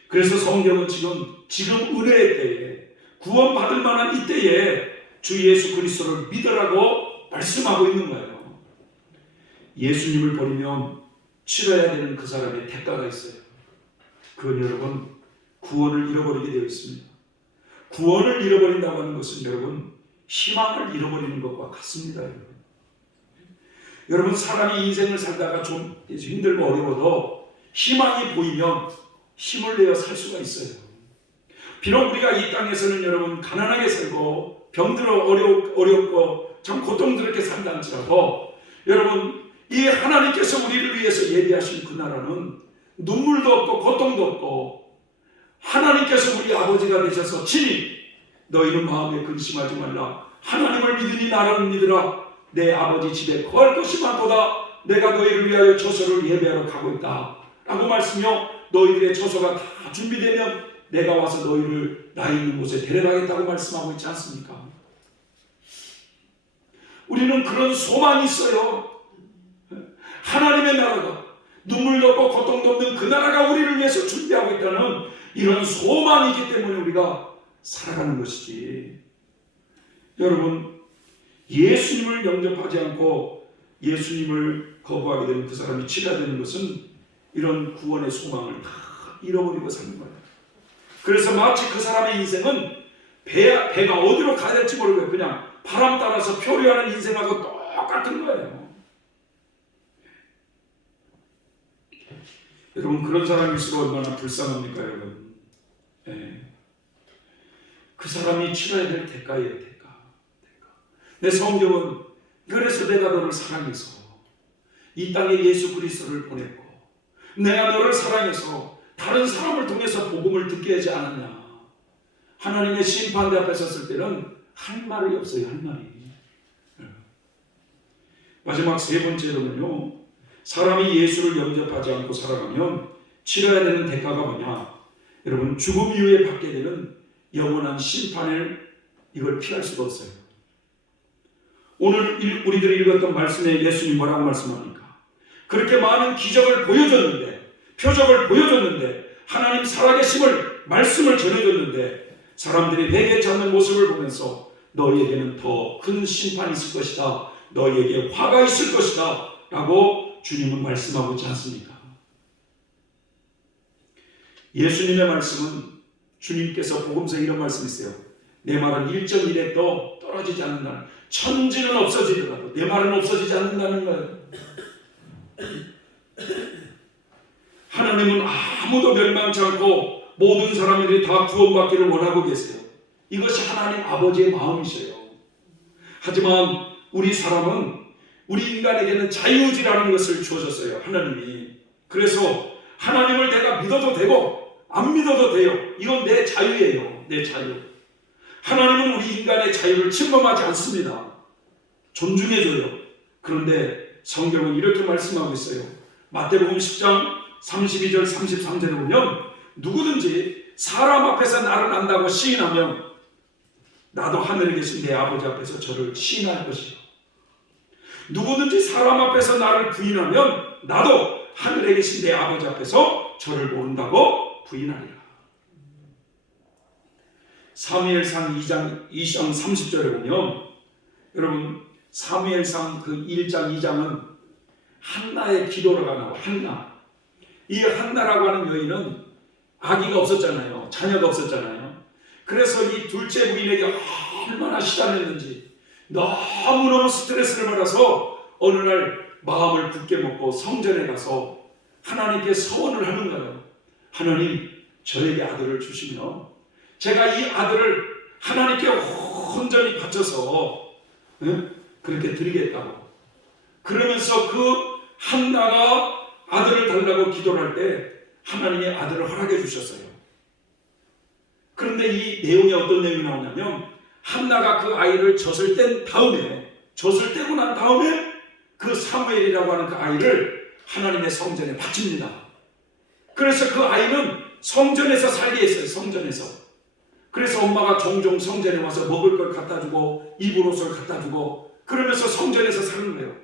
그래서 성경은 지금 은혜의 때에, 구원받을 만한 이때에 주 예수 그리스도를 믿으라고 말씀하고 있는 거예요. 예수님을 버리면 치러야 되는 그 사람의 대가가 있어요. 그건 여러분 구원을 잃어버리게 되어 있습니다. 구원을 잃어버린다고 하는 것은 여러분 희망을 잃어버리는 것과 같습니다. 여러분 사람이 인생을 살다가 좀 힘들고 어려워도 희망이 보이면 힘을 내어 살 수가 있어요. 비록 우리가 이 땅에서는 여러분 가난하게 살고 병들어 어렵고 참 고통스럽게 산다 할지라도 여러분 이 하나님께서 우리를 위해서 예비하신 그 나라는 눈물도 없고 고통도 없고 하나님께서 우리 아버지가 되셔서 친히 너희는 마음에 근심하지 말라. 하나님을 믿으니 나를 믿으라. 내 아버지 집에 거할 것이 많도다. 내가 너희를 위하여 처소를 예배하러 가고 있다. 라고 말씀하며 너희들의 처소가 다 준비되면 내가 와서 너희를 나 있는 곳에 데려가겠다고 말씀하고 있지 않습니까? 우리는 그런 소망이 있어요. 하나님의 나라가, 눈물도 없고 고통도 없는 그 나라가 우리를 위해서 준비하고 있다는 이런 소망이기 때문에 우리가 살아가는 것이지. 여러분, 예수님을 영접하지 않고 예수님을 거부하게 되는 그 사람이 치러야 되는 것은 이런 구원의 소망을 다 잃어버리고 사는 거예요. 그래서 마치 그 사람의 인생은 배가 어디로 가야 될지 모르고 그냥 바람 따라서 표류하는 인생하고 똑같은 거예요. 여러분, 그런 사람일수록 얼마나 불쌍합니까, 여러분? 네. 그 사람이 치러야 될 대가예요, 대가. 내 성경은 그래서 내가 너를 사랑해서 이 땅에 예수 그리스도를 보냈고 내가 너를 사랑해서 다른 사람을 통해서 복음을 듣게 하지 않았냐. 하나님의 심판대 앞에 섰을 때는 할 말이 없어요. 할 말이. 마지막 세 번째로는요, 사람이 예수를 영접하지 않고 살아가면 치러야 되는 대가가 뭐냐. 여러분, 죽음 이후에 받게 되는 영원한 심판을 이걸 피할 수가 없어요. 오늘 우리들이 읽었던 말씀에 예수님 뭐라고 말씀합니까? 그렇게 많은 기적을 보여줬는데, 표적을 보여줬는데, 하나님 살아계심을 말씀을 전해줬는데 사람들이 회개치 않는 모습을 보면서 너희에게는 더 큰 심판이 있을 것이다, 너희에게 화가 있을 것이다 라고 주님은 말씀하고 있지 않습니까? 예수님의 말씀은, 주님께서 복음서에 이런 말씀이 있어요. 내 말은 1.1핵도 떨어지지 않는다는, 천지는 없어지더라도 내 말은 없어지지 않는다는 거예요. 하나님은 아무도 멸망치 않고 모든 사람들이 다 구원받기를 원하고 계세요. 이것이 하나님 아버지의 마음이셔요. 하지만 우리 사람은, 우리 인간에게는 자유의지라는 것을 주어졌어요, 하나님이. 그래서 하나님을 내가 믿어도 되고 안 믿어도 돼요. 이건 내 자유예요. 내 자유. 하나님은 우리 인간의 자유를 침범하지 않습니다. 존중해줘요. 그런데 성경은 이렇게 말씀하고 있어요. 마태복음 10장 32절 33절에 보면 누구든지 사람 앞에서 나를 안다고 시인하면 나도 하늘에 계신 내 아버지 앞에서 저를 시인할 것이요. 누구든지 사람 앞에서 나를 부인하면 나도 하늘에 계신 내 아버지 앞에서 저를 모른다고 부인하리라. 사무엘상 2장 30절에 보면 여러분, 사무엘상 그 1장 2장은 한나의 기도가 나와. 한나. 이 한나라고 하는 여인은 아기가 없었잖아요. 자녀가 없었잖아요. 그래서 이 둘째 부인에게 얼마나 시달렸는지 너무너무 스트레스를 받아서 어느 날 마음을 굳게 먹고 성전에 가서 하나님께 서원을 하는 거예요. 하나님, 저에게 아들을 주시면 제가 이 아들을 하나님께 온전히 바쳐서 그렇게 드리겠다고. 그러면서 그 한나가 아들을 달라고 기도를 할 때 하나님이 아들을 허락해 주셨어요. 그런데 이 내용이 어떤 내용이 나오냐면 한나가 그 아이를 젖을 떼고 난 다음에 그 사무엘이라고 하는 그 아이를 하나님의 성전에 바칩니다. 그래서 그 아이는 성전에서 살게 했어요. 성전에서. 그래서 엄마가 종종 성전에 와서 먹을 걸 갖다 주고 입을 옷을 갖다 주고 그러면서 성전에서 사는 거예요.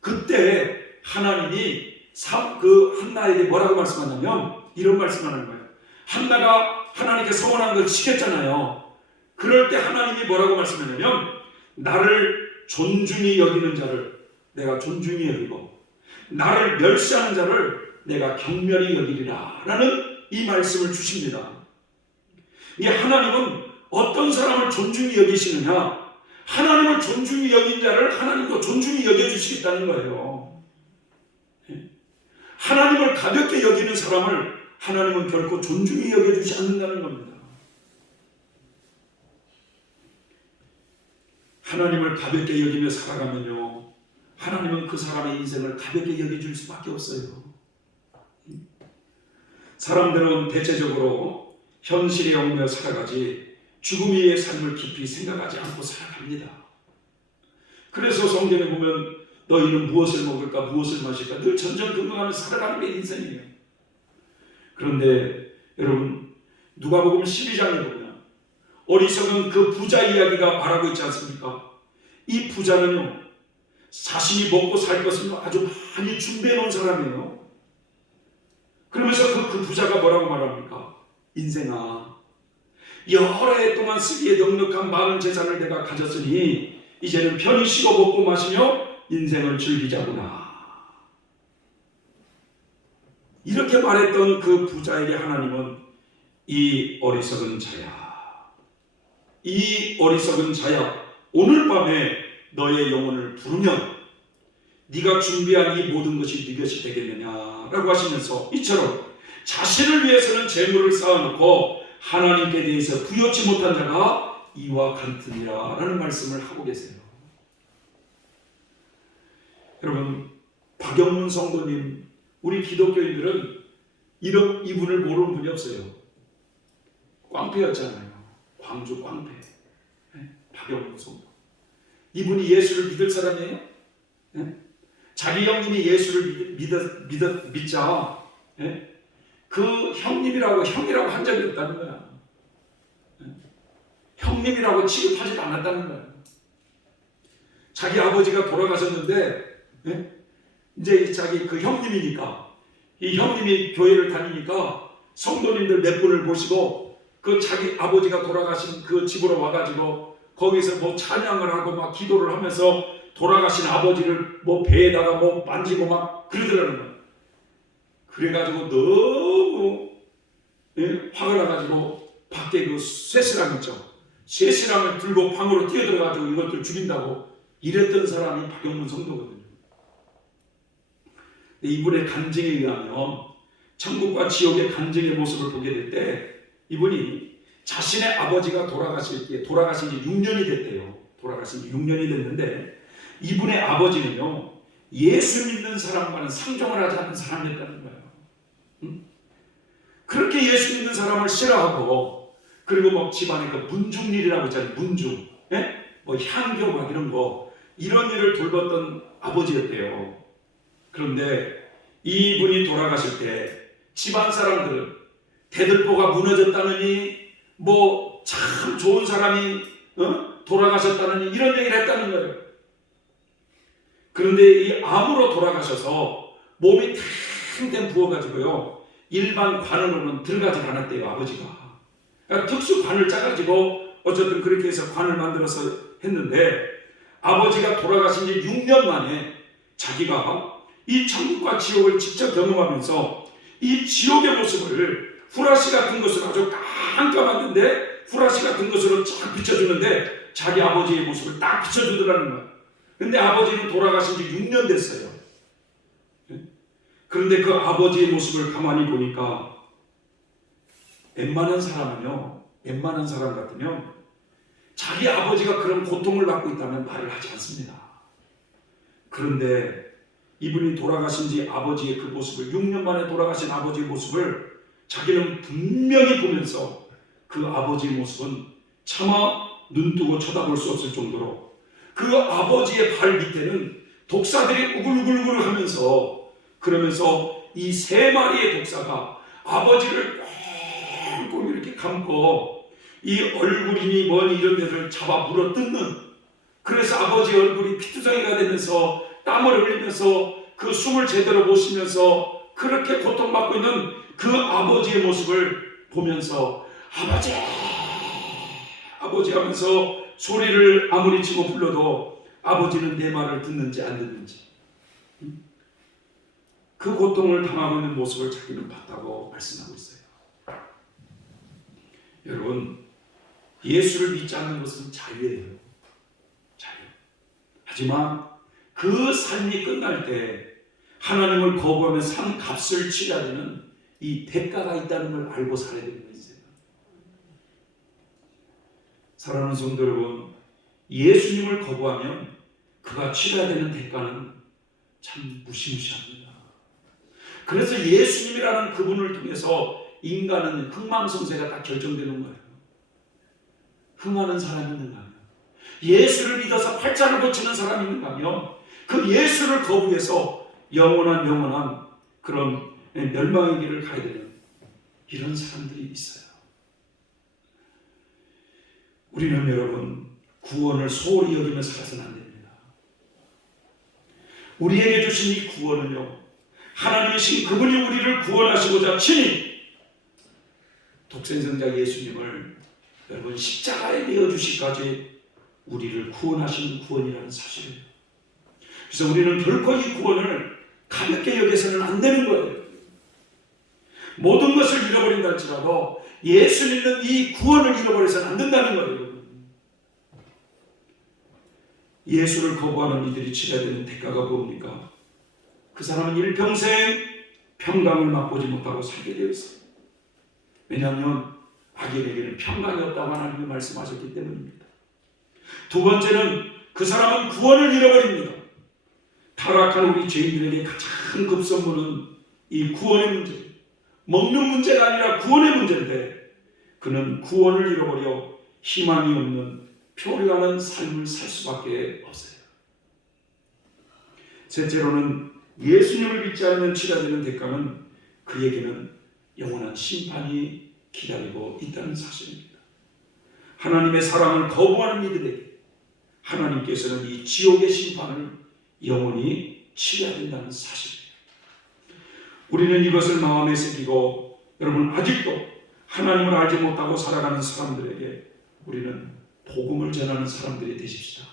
그때 하나님이 그 한나에게 뭐라고 말씀하냐면 이런 말씀을 하는 거예요. 한나가 하나님께 서원한 걸 지켰잖아요. 그럴 때 하나님이 뭐라고 말씀하냐면 나를 존중히 여기는 자를 내가 존중히 여기고 나를 멸시하는 자를 내가 경멸히 여기리라 라는 이 말씀을 주십니다. 이 하나님은 어떤 사람을 존중히 여기시느냐, 하나님을 존중히 여긴 자를 하나님도 존중히 여겨주시겠다는 거예요. 하나님을 가볍게 여기는 사람을 하나님은 결코 존중히 여겨주지 않는다는 겁니다. 하나님을 가볍게 여기며 살아가면요, 하나님은 그 사람의 인생을 가볍게 여겨줄 수밖에 없어요. 사람들은 대체적으로 현실에 얽매여 살아가지 죽음의 삶을 깊이 생각하지 않고 살아갑니다. 그래서 성경에 보면 너희는 무엇을 먹을까 무엇을 마실까 늘 전전긍긍하면서 살아가는 게 인생이에요. 그런데 여러분 누가복음 12장에 보면 어리석은 그 부자 이야기가 말하고 있지 않습니까? 이 부자는요 자신이 먹고 살 것을 아주 많이 준비해 놓은 사람이에요. 그러면서 그 부자가 뭐라고 말합니까? 인생아, 여러 해 동안 쓰기에 넉넉한 많은 재산을 내가 가졌으니 이제는 편히 쉬고 먹고 마시며 인생을 즐기자구나. 이렇게 말했던 그 부자에게 하나님은 이 어리석은 자야, 이 어리석은 자야, 오늘 밤에 너의 영혼을 부르면 네가 준비한 이 모든 것이 네 것이 되겠느냐라고 하시면서 이처럼 자신을 위해서는 재물을 쌓아놓고 하나님께 대해서 부여치 못한 자가 이와 같으니라 라는 말씀을 하고 계세요. 여러분, 박영문 성도님, 우리 기독교인들은 이분을 모르는 분이 없어요. 꽝패였잖아요. 광주 꽝패. 박영문 성도. 이분이 예수를 믿을 사람이에요? 자기 형님이 예수를 믿자 그 형님이라고 형이라고 한 적이 없다는 거야. 형님이라고 취급하지 않았다는 거야. 자기 아버지가 돌아가셨는데 이제 자기 그 형님이니까 이 형님이 교회를 다니니까 성도님들 몇 분을 모시고 그 자기 아버지가 돌아가신 그 집으로 와가지고 거기서 뭐 찬양을 하고 막 기도를 하면서 돌아가신 아버지를 뭐 배에다가 뭐 만지고 막 그러더라는 거야. 그래가지고 너무 화가 나가지고 밖에 그 쇠시랑 있죠. 쇠시랑을 들고 방으로 뛰어들어가지고 이것들 죽인다고 이랬던 사람이 박영문 성도거든요. 이분의 간증에 의하면 천국과 지옥의 간증의 모습을 보게 될 때 이분이 자신의 아버지가 돌아가신 지 6년이 됐대요. 돌아가신 지 6년이 됐는데 이분의 아버지는요 예수 믿는 사람과는 상종을 하지 않는 사람이었다는 거예요. 그렇게 예수 믿는 사람을 싫어하고 그리고 뭐 집안에 그 문중일이라고 있잖아요. 문중, 뭐 향교 막 이런 일을 돌봤던 아버지였대요. 그런데 이분이 돌아가실 때 집안 사람들은 대들보가 무너졌다느니 뭐 참 좋은 사람이 돌아가셨다느니 이런 얘기를 했다는 거예요. 그런데 이 암으로 돌아가셔서 몸이 탱탱 부어가지고요 일반 관으로는 들어가지 않았대요. 아버지가 그러니까 특수 관을 짜가지고 어쨌든 그렇게 해서 관을 만들어서 했는데 아버지가 돌아가신 지 6년 만에 자기가 이 천국과 지옥을 직접 경험하면서 이 지옥의 모습을 후라시 같은 것을 아주 깜깜한데 후라시 같은 것으로 쫙 비춰주는데 자기 아버지의 모습을 딱 비춰주더라는 거야. 근데 아버지는 돌아가신 지 6년 됐어요. 그런데 그 아버지의 모습을 가만히 보니까 웬만한 사람 같으면 자기 아버지가 그런 고통을 받고 있다면 말을 하지 않습니다. 그런데 이분이 돌아가신 지 아버지의 그 모습을 6년 만에 돌아가신 아버지의 모습을 자기는 분명히 보면서 그 아버지의 모습은 차마 눈뜨고 쳐다볼 수 없을 정도로 그 아버지의 발 밑에는 독사들이 우글우글 하면서 그러면서 이 3마리의 독사가 아버지를 꽁꽁 이렇게 감고 이 얼굴이니 뭐니 이런 데를 잡아 물어뜯는, 그래서 아버지 얼굴이 피투성이가 되면서 땀을 흘리면서 그 숨을 제대로 못 쉬면서 그렇게 고통받고 있는 그 아버지의 모습을 보면서 아버지 하면서 소리를 아무리 치고 불러도 아버지는 내 말을 듣는지 안 듣는지 그 고통을 당하고 있는 모습을 자기는 봤다고 말씀하고 있어요. 여러분, 예수를 믿지 않는 것은 자유예요. 자유. 하지만 그 삶이 끝날 때 하나님을 거부하며 산 값을 치러야 되는 이 대가가 있다는 걸 알고 살아야 되는 거예요. 사랑하는 성도 여러분, 예수님을 거부하면 그가 치러야 되는 대가는 참 무시무시합니다. 그래서 예수님이라는 그분을 통해서 인간은 흥망성쇠가 딱 결정되는 거예요. 흥하는 사람이 있는가 하면, 예수를 믿어서 팔자를 고치는 사람이 있는가 하면 그 예수를 거부해서 영원한 그런 멸망의 길을 가야 되는 이런 사람들이 있어요. 우리는 여러분 구원을 소홀히 여기며 살아서는 안 됩니다. 우리에게 주신 이 구원은요, 하나님이신 그분이 우리를 구원하시고자 친히 독생성자 예수님을 여러분 십자가에 내어주시기까지 우리를 구원하시는 구원이라는 사실이에요. 그래서 우리는 결코 이 구원을 가볍게 여겨서는 안 되는 거예요. 모든 것을 잃어버린다 할지라도 예수 믿는 이 구원을 잃어버려서는 안 된다는 거예요. 예수를 거부하는 이들이 치러야 되는 대가가 뭡니까? 그 사람은 일평생 평강을 맛보지 못하고 살게 되어 있어요. 왜냐하면 악인에게는 평강이 없다고 하나님이 말씀하셨기 때문입니다. 두 번째는 그 사람은 구원을 잃어버립니다. 타락한 우리 죄인들에게 가장 급선무는 이 구원의 문제, 먹는 문제가 아니라 구원의 문제인데 그는 구원을 잃어버려 희망이 없는 표류하는 삶을 살 수밖에 없어요. 셋째로는 예수님을 믿지 않는 치러야 되는 대가는 그에게는 영원한 심판이 기다리고 있다는 사실입니다. 하나님의 사랑을 거부하는 이들에게 하나님께서는 이 지옥의 심판을 영원히 치러야 된다는 사실입니다. 우리는 이것을 마음에 새기고 여러분 아직도 하나님을 알지 못하고 살아가는 사람들에게 우리는 복음을 전하는 사람들이 되십시다.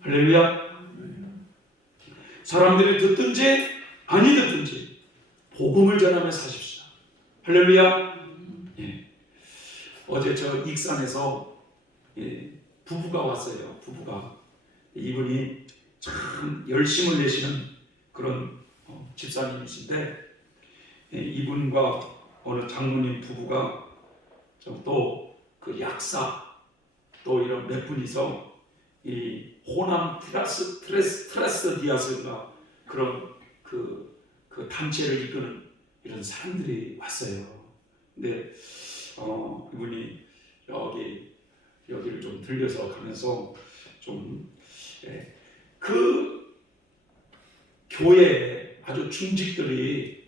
할렐루야. 사람들이 듣든지 아니 듣든지 복음을 전하며 사십시다. 할렐루야. 예. 어제 저 익산에서 부부가 왔어요. 부부가 이분이 참 열심을 내시는 그런 집사님이신데 이분과 어느 장로님 부부가 또 그 약사 또 이런 몇 분이서 이 호남 트레스 디아스가 그런 그 단체를 이끄는 이런 사람들이 왔어요. 근데 이분이 여기를 좀 들려서 가면서 좀 그 교회에 아주 중직들이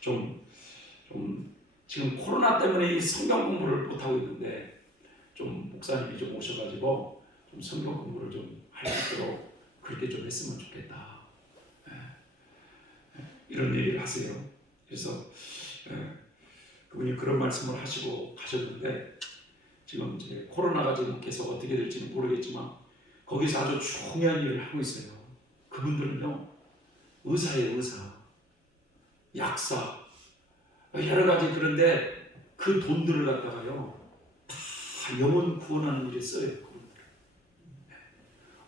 좀 지금 코로나 때문에 이 성경 공부를 못 하고 있는데 좀 목사님이 좀 오셔가지고 좀 성경 공부를 좀 할 수 있도록 그렇게 좀 했으면 좋겠다. 이런 얘기를 하세요. 그래서 그분이 그런 말씀을 하시고 가셨는데 지금 이제 코로나가 지금 계속 어떻게 될지는 모르겠지만 거기서 아주 중요한 일을 하고 있어요. 그분들은요 의사예요, 의사. 약사, 여러 가지. 그런데 그 돈들을 갖다가요 다 영혼 구원하는 일에 써요.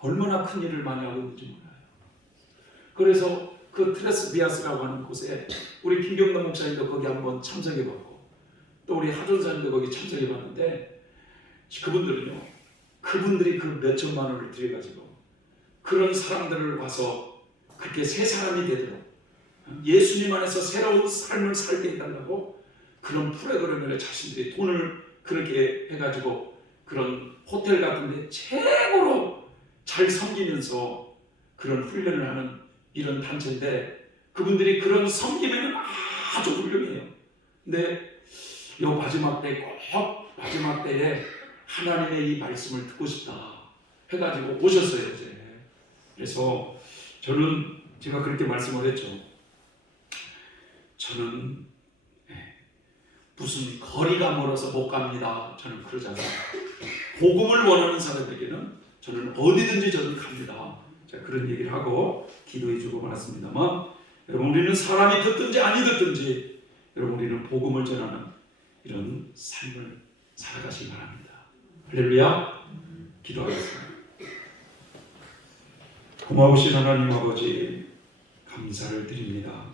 얼마나 큰 일을 많이 하고 있는지 몰라요. 그래서 그 트레스비아스라고 하는 곳에 우리 김경남 목사님도 거기 한번 참석해봤고, 또 우리 하존사님도 거기 참석해봤는데, 그분들이 그 몇천만 원을 들여가지고 그런 사람들을 봐서 그렇게 새 사람이 되도록, 예수님 안에서 새로운 삶을 살게 해달라고 그런 프로그램에 자신들이 돈을 그렇게 해가지고 그런 호텔 같은 데 최고로 잘 섬기면서 그런 훈련을 하는 이런 단체인데, 그분들이 그런 섬기면 아주 훌륭해요. 근데 요 마지막 때에 하나님의 이 말씀을 듣고 싶다 해가지고 오셨어요, 이제. 그래서 제가 그렇게 말씀을 했죠. 저는 무슨 거리가 멀어서 못 갑니다, 저는 그러지 않습니다. 복음을 원하는 사람에게는 저는 어디든지 저는 갑니다. 자, 그런 얘기를 하고 기도해 주고 말았습니다만, 여러분, 우리는 사람이 듣든지 아니 듣든지 여러분, 우리는 복음을 전하는 이런 삶을 살아가시기 바랍니다. 할렐루야. 기도하겠습니다. 고마우신 하나님 아버지, 감사를 드립니다.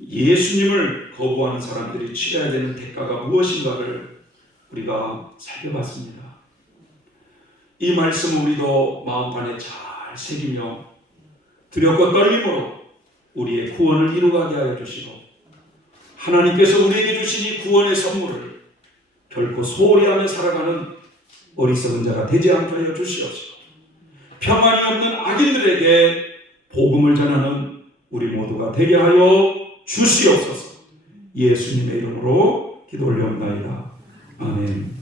예수님을 거부하는 사람들이 치러야 되는 대가가 무엇인가를 우리가 살펴봤습니다. 이 말씀을 우리도 마음판에 잘 새기며 두렵고 떨림으로 우리의 구원을 이루게 하여 주시고, 하나님께서 우리에게 주신 이 구원의 선물을 결코 소홀히 하며 살아가는 어리석은 자가 되지 않게 하여 주시옵시고, 평안이 없는 악인들에게 복음을 전하는 우리 모두가 되게 하여 주시옵소서. 예수님의 이름으로 기도 올려옵나이다. 아멘.